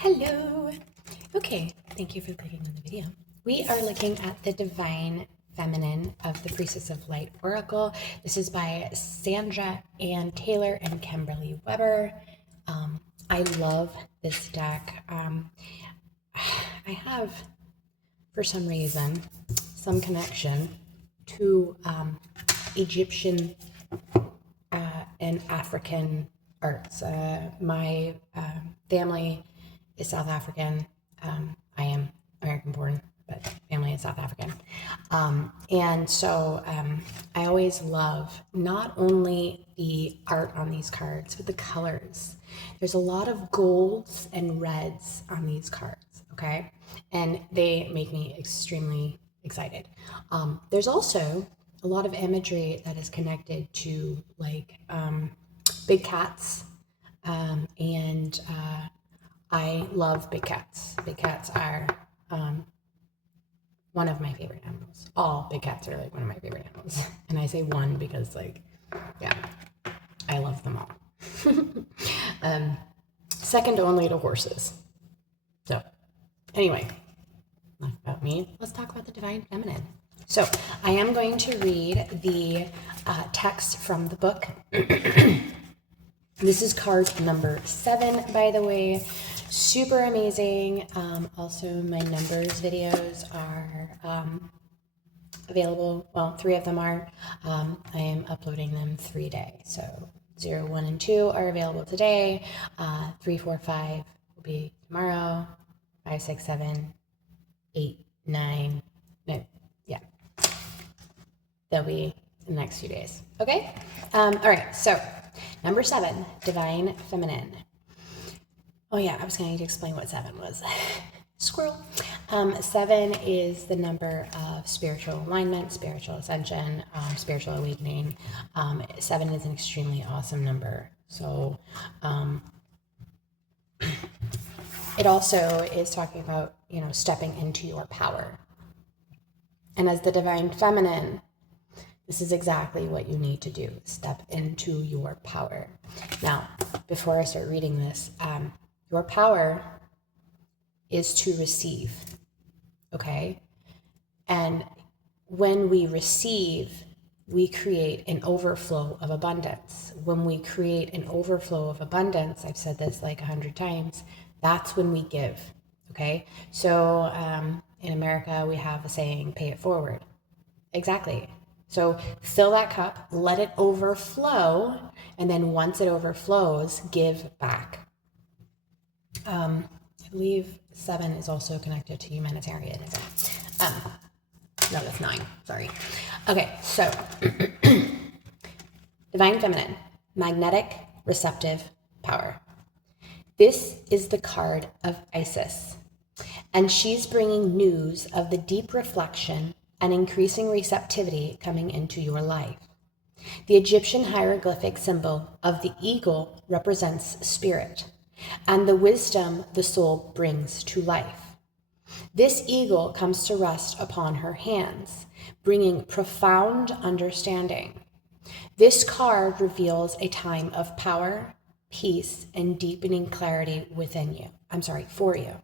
Hello. Okay, thank you for clicking on the video. We are looking at the Divine Feminine of the Priestess of Light Oracle. This is by Sandra Ann Taylor and Kimberly Weber. I love this deck. I have, for some reason, some connection to Egyptian and African arts. My family is South African. I am American born, but family is South African. And so I always love not only the art on these cards, but the colors. There's a lot of golds and reds on these cards, okay? And they make me extremely excited. There's also a lot of imagery that is connected to like big cats, and I love big cats. Big cats are one of my favorite animals. All big cats are like one of my favorite animals. And I say one because yeah, I love them all. Second only to horses. So anyway, enough about me. Let's talk about the Divine Feminine. So I am going to read the text from the book. This is card number 7, by the way. Super amazing. Also, my numbers videos are available. Well, 3 of them are. I am uploading them 3 a day. So 0, 1, and 2 are available today. 3, 4, 5 will be tomorrow. 5, 6, 7, 8, 9. No, yeah. They'll be in the next few days. Okay? All right. So number 7, Divine Feminine. Oh yeah, I was going to explain what 7 was. Squirrel. 7 is the number of spiritual alignment, spiritual ascension, spiritual awakening. 7 is an extremely awesome number. So it also is talking about, stepping into your power. And as the Divine Feminine, this is exactly what you need to do. Step into your power. Now, before I start reading this, your power is to receive, okay? And when we receive, we create an overflow of abundance. When we create an overflow of abundance, I've said this like 100 times, that's when we give, okay? So in America, we have a saying, pay it forward. Exactly. So fill that cup, let it overflow, and then once it overflows, give back. I believe 7 is also connected to humanitarianism. No, that's 9. Sorry. Okay, so Divine Feminine, magnetic, receptive power. This is the card of Isis, and she's bringing news of the deep reflection and increasing receptivity coming into your life. The Egyptian hieroglyphic symbol of the eagle represents spirit and the wisdom the soul brings to life. This eagle comes to rest upon her hands, bringing profound understanding. This card reveals a time of power, peace, and deepening clarity within you. For you.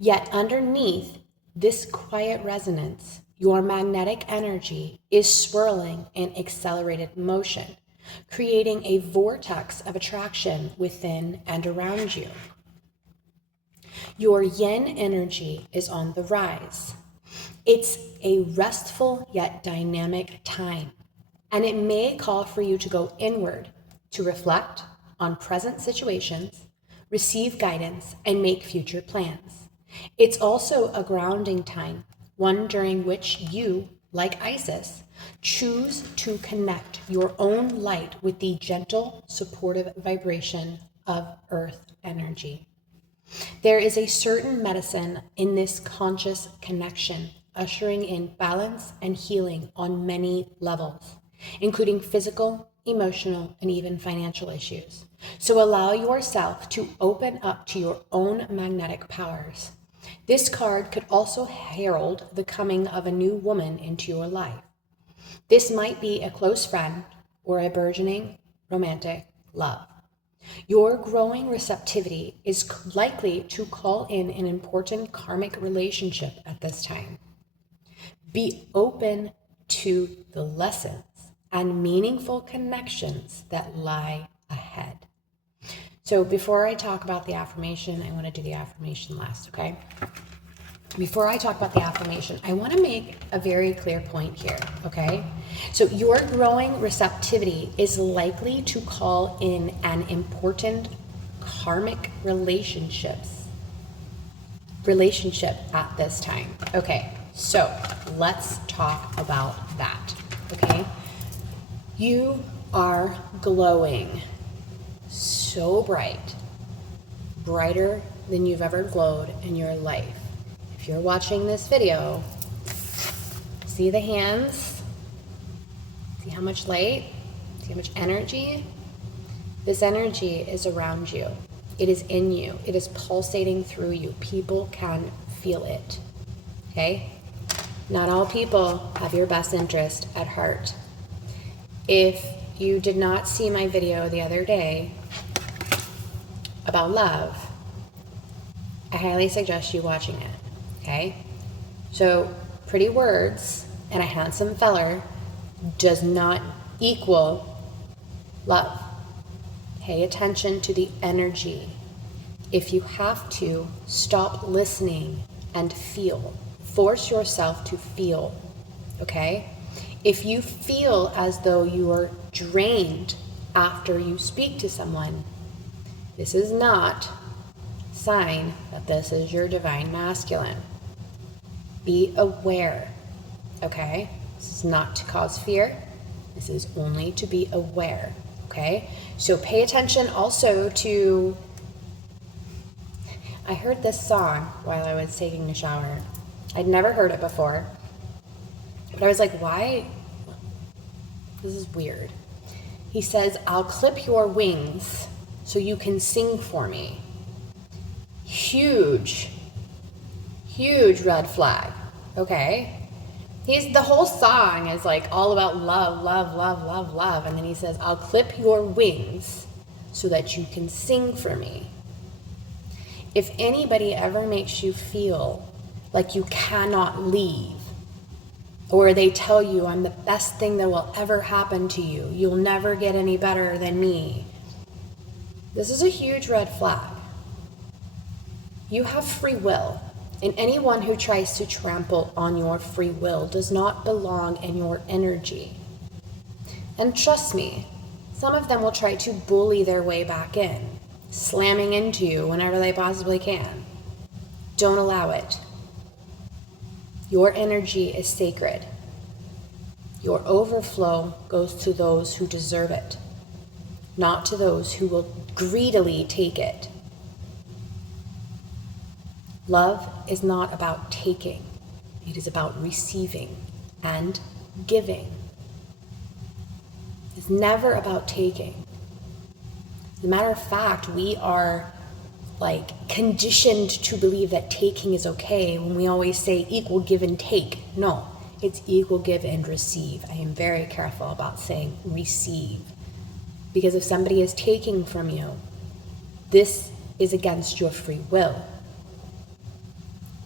Yet underneath this quiet resonance, your magnetic energy is swirling in accelerated motion, creating a vortex of attraction within and around you. Your yin energy is on the rise. It's a restful yet dynamic time, and it may call for you to go inward to reflect on present situations, receive guidance, and make future plans. It's also a grounding time, one during which you, like Isis, choose to connect your own light with the gentle, supportive vibration of earth energy. There is a certain medicine in this conscious connection, ushering in balance and healing on many levels, including physical, emotional, and even financial issues. So allow yourself to open up to your own magnetic powers. This card could also herald the coming of a new woman into your life. This might be a close friend or a burgeoning romantic love. Your growing receptivity is likely to call in an important karmic relationship at this time. Be open to the lessons and meaningful connections that lie ahead. So before I talk about the affirmation, I want to do the affirmation last, okay? Before I talk about the affirmation, I want to make a very clear point here, okay? So your growing receptivity is likely to call in an important karmic relationship at this time. Okay, so let's talk about that, okay? You are glowing so bright, brighter than you've ever glowed in your life. If you're watching this video, see the hands, see how much light, see how much energy. This energy is around you. It is in you. It is pulsating through you. People can feel it, okay? Not all people have your best interest at heart. If you did not see my video the other day about love, I highly suggest you watching it, okay? So pretty words and a handsome feller does not equal love. Pay attention to the energy. If you have to, stop listening and feel. Force yourself to feel, okay? If you feel as though you are drained after you speak to someone, this is not a sign that this is your divine masculine. Be aware, okay? This is not to cause fear. This is only to be aware, okay? So pay attention also to, I heard this song while I was taking a shower. I'd never heard it before, but I was like, why? This is weird. He says, I'll clip your wings so you can sing for me. Huge red flag, okay? The whole song is like all about love, love, love, love, love. And then he says, I'll clip your wings so that you can sing for me. If anybody ever makes you feel like you cannot leave, or they tell you, I'm the best thing that will ever happen to you, you'll never get any better than me, this is a huge red flag. You have free will, and anyone who tries to trample on your free will does not belong in your energy. And trust me, some of them will try to bully their way back in, slamming into you whenever they possibly can. Don't allow it. Your energy is sacred. Your overflow goes to those who deserve it, not to those who will greedily take it. Love is not about taking. It is about receiving and giving. It's never about taking. As a matter of fact, we are conditioned to believe that taking is okay when we always say equal give and take. No, it's equal give and receive. I am very careful about saying receive, because if somebody is taking from you, this is against your free will.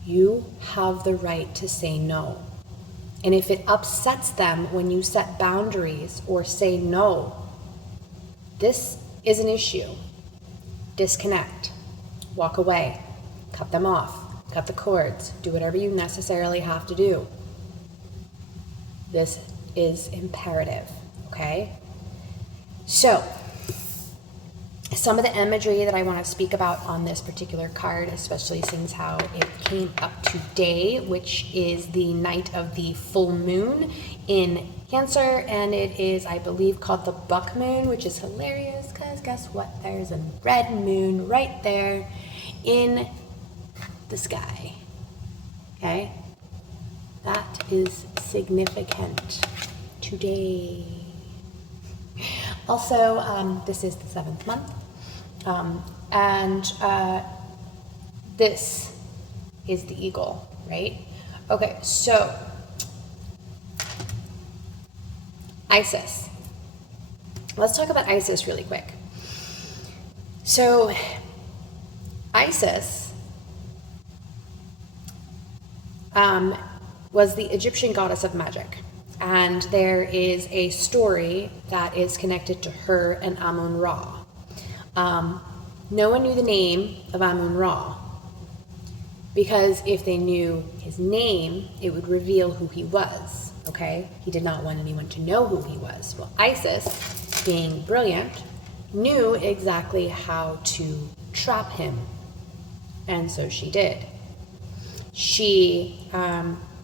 You have the right to say no. And if it upsets them when you set boundaries or say no, this is an issue. Disconnect. Walk away. Cut them off. Cut the cords. Do whatever you necessarily have to do. This is imperative, okay? So, some of the imagery that I want to speak about on this particular card, especially since how it came up today, which is the night of the full moon in Cancer, and it is, I believe, called the buck moon, which is hilarious because guess what? There's a red moon right there in the sky, okay? That is significant today. Also, this is the 7th month. This is the eagle, right? Okay, so Isis. Let's talk about Isis really quick. So Isis was the Egyptian goddess of magic. And there is a story that is connected to her and Amun-Ra. No one knew the name of Amun-Ra, because if they knew his name, it would reveal who he was, okay? He did not want anyone to know who he was. Well, Isis, being brilliant, knew exactly how to trap him, and so she did. She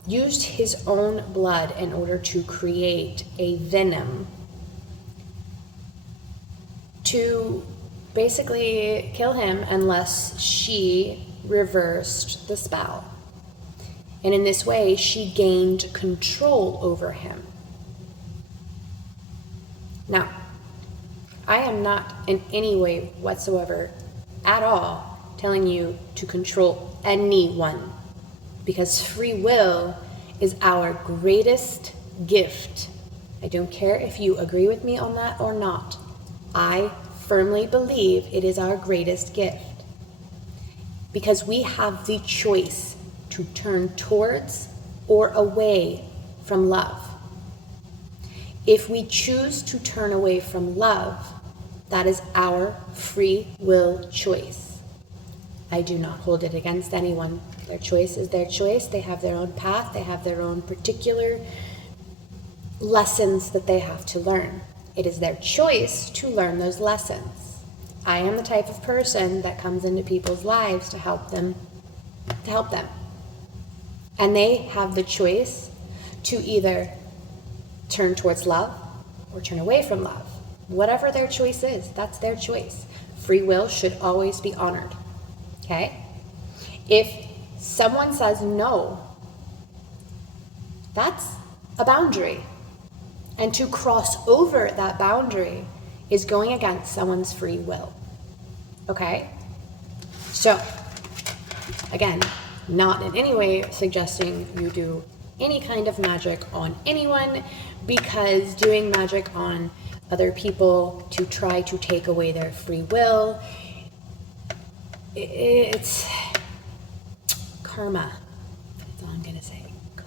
used his own blood in order to create a venom to basically kill him unless she reversed the spell. And in this way, she gained control over him. Now, I am not in any way whatsoever at all telling you to control anyone, because free will is our greatest gift. I don't care if you agree with me on that or not. I firmly believe it is our greatest gift, because we have the choice to turn towards or away from love. If we choose to turn away from love, that is our free will choice. I do not hold it against anyone. Their choice is their choice. They have their own path. They have their own particular lessons that they have to learn. It is their choice to learn those lessons. I am the type of person that comes into people's lives to help them. And they have the choice to either turn towards love or turn away from love. Whatever their choice is, that's their choice. Free will should always be honored. Okay? If someone says no, that's a boundary. And to cross over that boundary is going against someone's free will. Okay? So, again, not in any way suggesting you do any kind of magic on anyone, because doing magic on other people to try to take away their free will, it's karma. That's all I'm going to say.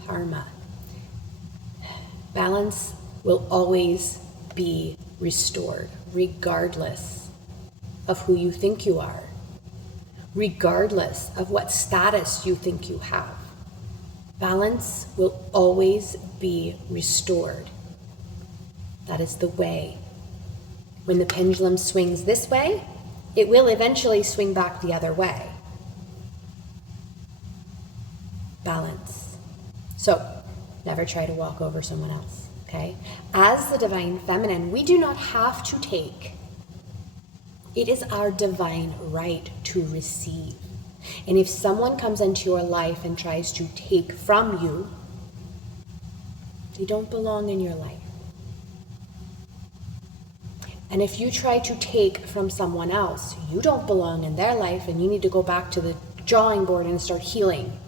Karma. Balance will always be restored, regardless of who you think you are, regardless of what status you think you have. Balance will always be restored. That is the way. When the pendulum swings this way, it will eventually swing back the other way. Balance. So, never try to walk over someone else, okay? As the divine feminine, we do not have to take. It is our divine right to receive. And if someone comes into your life and tries to take from you, they don't belong in your life. And if you try to take from someone else, you don't belong in their life, and you need to go back to the drawing board and start healing.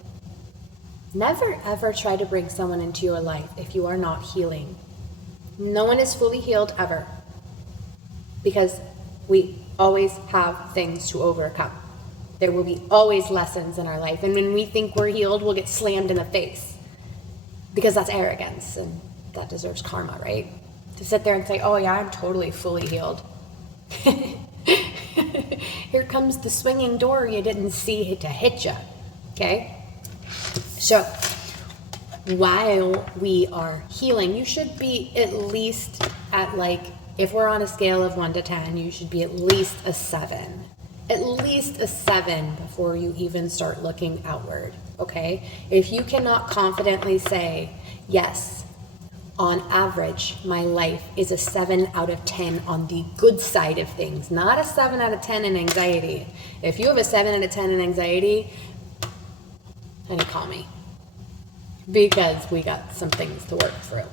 Never ever try to bring someone into your life if you are not healing. No one is fully healed ever, because we always have things to overcome. There will be always lessons in our life, and when we think we're healed, we'll get slammed in the face, because that's arrogance, and that deserves karma, right? To sit there and say, oh yeah, I'm totally fully healed. Here comes the swinging door you didn't see to hit you, okay? So, while we are healing, you should be at least at, like, if we're on a scale of 1 to 10, you should be at least a 7. At least a 7 before you even start looking outward, okay? If you cannot confidently say, yes, on average, my life is a 7 out of 10 on the good side of things, not a 7 out of 10 in anxiety. If you have a 7 out of 10 in anxiety, honey, call me, because we got some things to work through,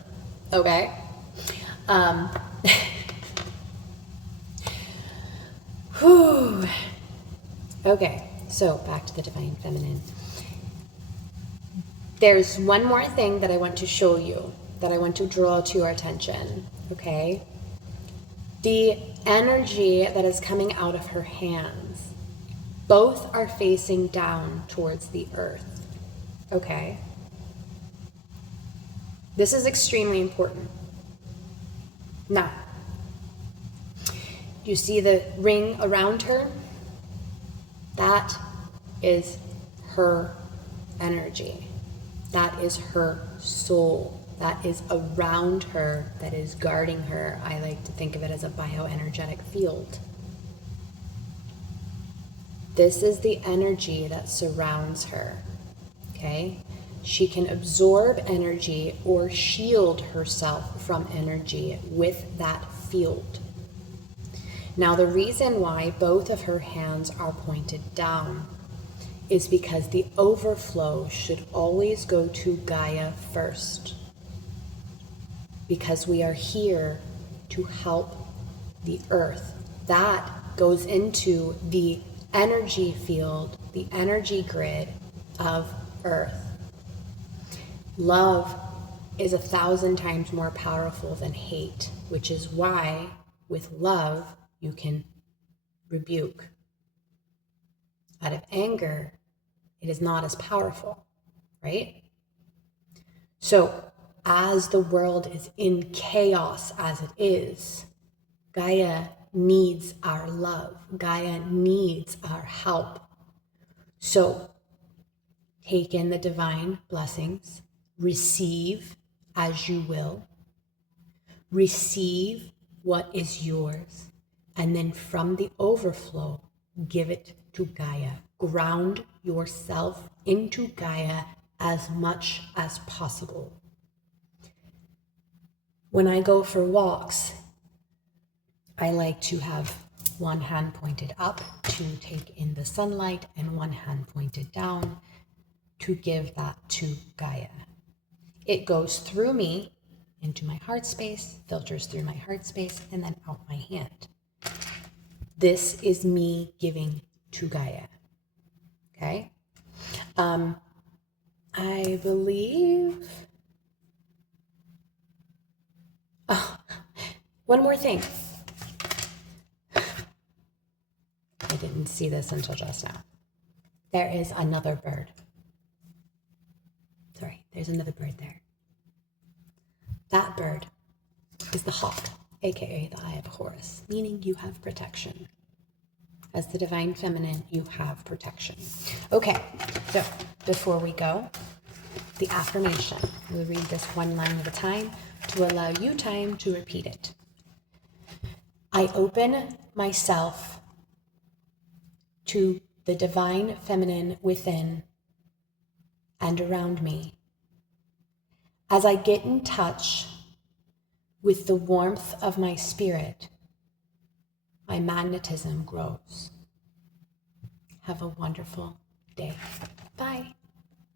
okay? Whew. Okay, so back to the divine feminine. There's one more thing that I want to show you, that I want to draw to your attention, okay? The energy that is coming out of her hands, both are facing down towards the earth. Okay? This is extremely important. Now, you see the ring around her? That is her energy. That is her soul. That is around her, that is guarding her. I like to think of it as a bioenergetic field. This is the energy that surrounds her. Okay? She can absorb energy or shield herself from energy with that field. Now, the reason why both of her hands are pointed down is because the overflow should always go to Gaia first. Because we are here to help the earth. That goes into the energy field, the energy grid of earth. Love is 1,000 times more powerful than hate, which is why with love you can rebuke. Out of anger, it is not as powerful, right? So as the world is in chaos as it is, Gaia needs our love. Gaia needs our help. So take in the divine blessings, receive as you will, receive what is yours, and then from the overflow, give it to Gaia. Ground yourself into Gaia as much as possible. When I go for walks, I like to have one hand pointed up to take in the sunlight and one hand pointed down to give that to Gaia. It goes through me into my heart space, filters through my heart space, and then out my hand. This is me giving to Gaia. Okay? I believe... Oh, one more thing. I didn't see this until just now. There is another bird. Sorry, there's another bird there. That bird is the hawk, aka the Eye of Horus, meaning you have protection. As the divine feminine, you have protection. Okay, so before we go, the affirmation. We'll read this one line at a time to allow you time to repeat it. I open myself to the divine feminine within and around me. As I get in touch with the warmth of my spirit, my magnetism grows. Have a wonderful day. Bye.